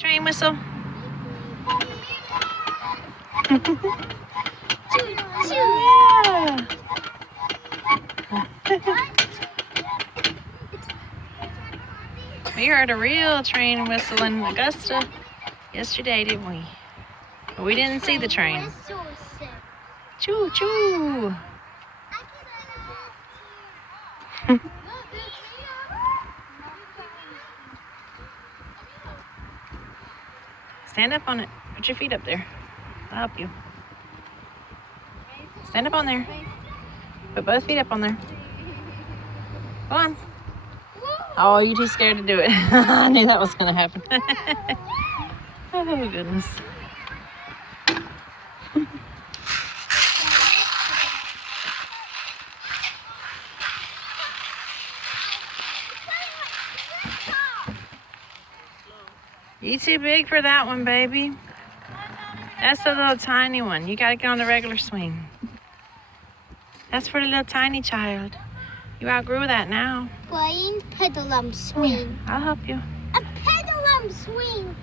Train whistle. Yeah. We heard a real train whistle in Augusta yesterday, didn't we? But we didn't see the train. Choo choo. Stand up on it. Put your feet up there. I'll help you. Stand up on there. Put both feet up on there. Go on. Oh, you're too scared to do it. I knew that was going to happen. Oh, goodness. You too big for that one, baby. That's the little tiny one. You got to get on the regular swing. That's for the little tiny child. You outgrew that now. Playing pendulum swing. I'll help you. A pendulum swing.